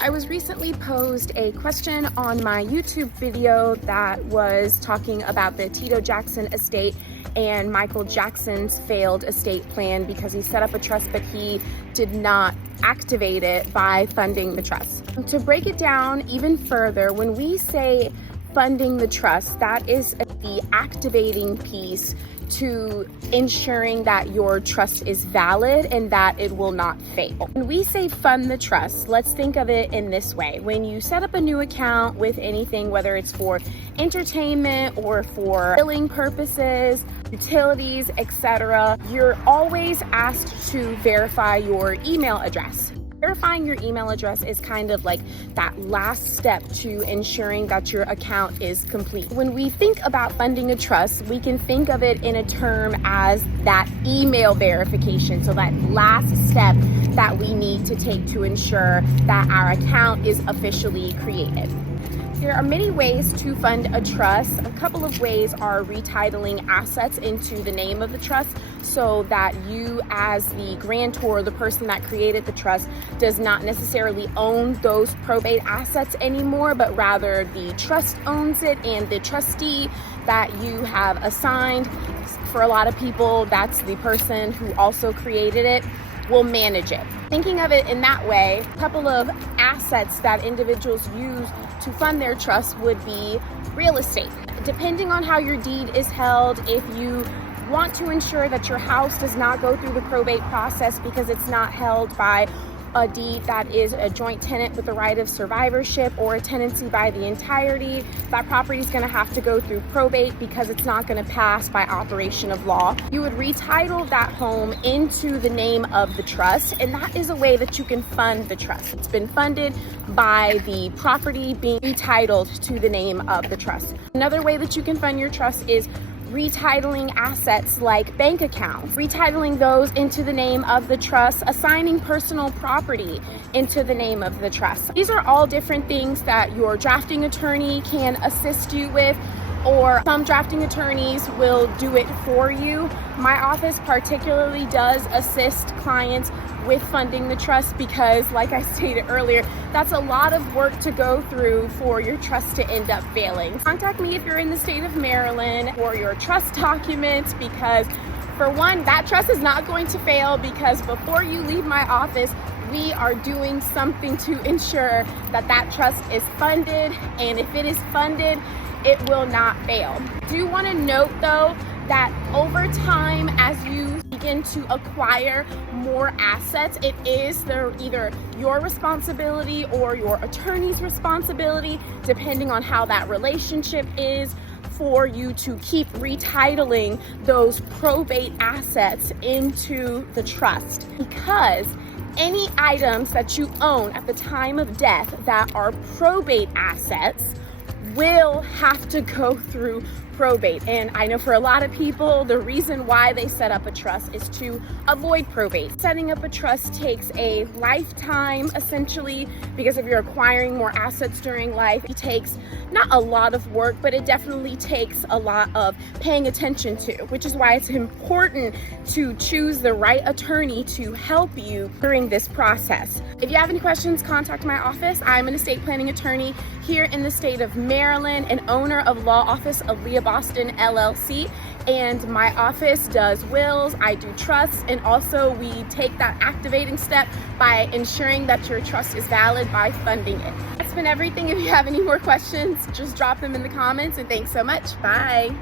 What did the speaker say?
I was recently posed a question on my YouTube video that was talking about the Tito Jackson estate and Michael Jackson's failed estate plan because he set up a trust but he did not activate it by funding the trust. To break it down even further, when we say funding the trust, that is the activating piece to ensuring that your trust is valid and that it will not fail. When we say fund the trust, let's think of it in this way. When you set up a new account with anything, whether it's for entertainment or for billing purposes, utilities, etc., you're always asked to verify your email address. Verifying your email address is kind of like that last step to ensuring that your account is complete. When we think about funding a trust, we can think of it in a term as that email verification. So that last step that we need to take to ensure that our account is officially created. There are many ways to fund a trust. A couple of ways are retitling assets into the name of the trust so that you as the grantor, the person that created the trust, does not necessarily own those probate assets anymore, but rather the trust owns it and the trustee that you have assigned, for a lot of people, that's the person who also created it, will manage it. Thinking of it in that way, a couple of assets that individuals use to fund their trust would be real estate. Depending on how your deed is held, if you want to ensure that your house does not go through the probate process because it's not held by a deed that is a joint tenant with the right of survivorship or a tenancy by the entirety, that property is going to have to go through probate because it's not going to pass by operation of law. You would retitle that home into the name of the trust, and that is a way that you can fund the trust. It's been funded by the property being retitled to the name of the trust. Another way that you can fund your trust is retitling assets like bank accounts, retitling those into the name of the trust, assigning personal property into the name of the trust. These are all different things that your drafting attorney can assist you with, or some drafting attorneys will do it for you. My office particularly does assist clients with funding the trust because, like I stated earlier, that's a lot of work to go through for your trust to end up failing. Contact me if you're in the state of Maryland for your trust documents because, for one, that trust is not going to fail because before you leave my office, we are doing something to ensure that that trust is funded, and if it is funded, it will not fail. I do want to note though that over time, as you begin to acquire more assets, it is either your responsibility or your attorney's responsibility, depending on how that relationship is, for you to keep retitling those probate assets into the trust, because any items that you own at the time of death that are probate assets will have to go through probate. And I know for a lot of people, the reason why they set up a trust is to avoid probate. Setting up a trust takes a lifetime, essentially, because if you're acquiring more assets during life, it takes not a lot of work, but it definitely takes a lot of paying attention to, which is why it's important to choose the right attorney to help you during this process. If you have any questions, contact my office. I'm an estate planning attorney here in the state of Maryland and owner of law office of Leah Boston LLC, and my office does wills, I do trusts, and also we take that activating step by ensuring that your trust is valid by funding it. That's been everything. If you have any more questions, just drop them in the comments, and thanks so much. Bye.